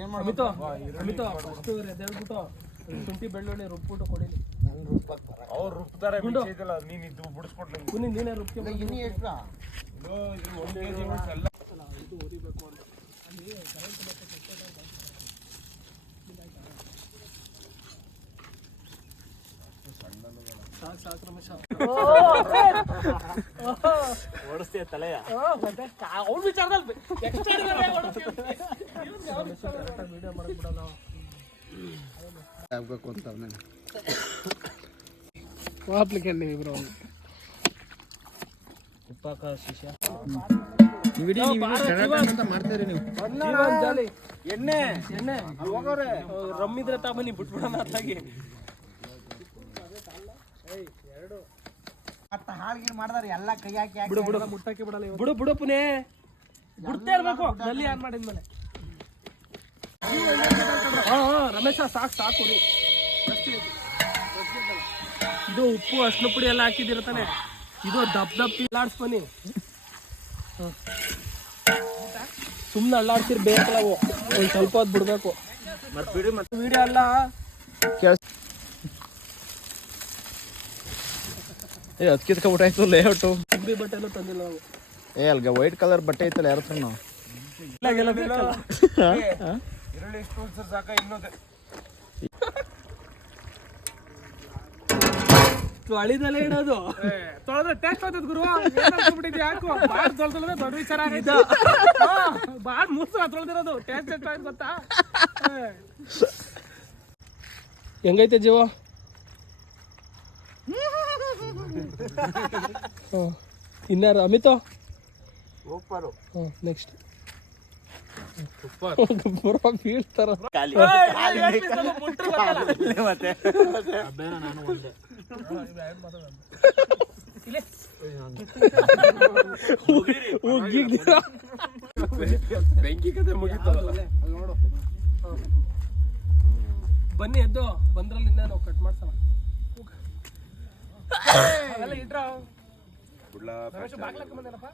ಏನ್ ಮಾಡ್ಬಿಟ್ಟು ಶುಂಠಿ ಬೆಳ್ಳುಳ್ಳಿ ರುಬ್ಬಿಟ್ಟು ಕೊಡಿ. ಅವ್ರು ರುಬ್ತಾರೆ, ನೀನು ಇದು ಬಿಡಿಸ್ಕೊಟ್ಲಿ. ನೀನೇ ರುಬ್ಕೊಂಡು ಇನ್ನೂ ಎಷ್ಟು ಇದು 1 kg ಎಲ್ಲ ಇದು ಉರಿಬೇಕು ಅಂತ ಅಲ್ಲಿ ಕರೆಂಟ್ ಸಾಕು ರಮೇಶ ಓಡಿಸ್ತೀಯ ತಲೆಯ ಅವ್ರ ವಿಚಾರದಲ್ಲಿ ವಿಡಿಯೋ ಮಾಡಕ್ ಬಿಡಲ್ಲ ಆಗ್ಬೇಕು ಅಂತ ಅವನೇ ಅಪ್ಲಿಕೆಂಟ್ ಇಬ್ರು ಉಪ್ಪಾಕ ಶಿಷ್ಯ ಮಾಡ್ತೀರಿ ನೀವು ಎಣ್ಣೆ ರಮ್ಮಿದ್ರೆ ತಾಬನ್ನಿ ಬಿಟ್ಬಿಡೋಣ ಅತ್ತಾಗಿ ಹಾಳ್ಗಿರ್ ಮಾಡಿದಾರೆ ಎಲ್ಲ ಕೈ ಹಾಕಿ ಬಿಡು ಬಿಡು ಮುಟ್ಟಕ್ಕೆ ಬಿಡಲ್ಲ ಬಿಡು ಬಿಡು ಪುನೇ ಬಿಡ್ತಾ ಇರ್ಬೇಕು ನಲ್ಲಿ ಆನ್ ಮಾಡಿದ್ಮೇಲೆ. ರಮೇಶ ಸಾಕು ಸಾಕು ರೀ. ಇದು ಉಪ್ಪು ಅರ್ಶಿನ ಪುಡಿ ಎಲ್ಲ ಹಾಕಿದಿರ್ತಾನೆ. ಇದು ದಪ್ ಅಲ್ಲಾಡ್ಸ್ಬನ್ನಿ. ಸುಮ್ನೆ ಅಲ್ಲಾಡ್ಸಿರ್ ಬೇಕಲ್ಲ ಅವು ಒಂದ್ ಸ್ವಲ್ಪ ಹೊತ್ತು ಬಿಡ್ಬೇಕು. ಮತ್ತೆ ವಿಡಿಯೋ ಅಲ್ಲ ಅದಕ್ಕೆ ಊಟಾಯ್ತು ಲೇಔಟು. ಅಂಗಡಿ ಬಟ್ಟೆ ಎಲ್ಲ ತಂದಿಲ್ಲ ನಾವು. ಅಲ್ಗ ವೈಟ್ ಕಲರ್ ಬಟ್ಟೆ ಐತಲ್ಲ ಯಾರ ಹತ್ರ ನಾವು ಈರುಳ್ಳಿ ಎಷ್ಟು ಸಾಕ ಇನ್ನೊಂದು ತೊಳಿದಲ್ಲೇ ಇಡೋದು ತೊಳೆದ್ರೆ ಟೇಸ್ಟ್ ಆಗ್ತದ ಗುರು. ಯಾಕು ಬಾಳ್ ತೊಳೆದ್ರೆ ದೊಡ್ಡ ವಿಚಾರ ಆಗೈತೆ. ಬಾಳ್ ಮೂಸ ತೊಳೆದಿರೋದು ಟೇಸ್ಟ್ ಎಷ್ಟು ಆಯ್ತು ಗೊತ್ತಾ. ಹೆಂಗೈತೆ ಜೀವ? ಇನ್ನಾರು ಅಮಿತ ನೆಕ್ಸ್ಟ್ ಬೀಳ್ತಾರ ಬೆಂಕಿ ಕತೆ ಮುಗಿತು. ಬನ್ನಿ ಎದ್ದು ಬಂದ್ರಲ್ಲಿ ಇನ್ನೇ ನಾವು ಕಟ್ ಮಾಡ್ಸೋಣ. ಇಟ್ರ ಬಾಗ್ಲಕ್ಕ ಬಂದೇನಪ್ಪ.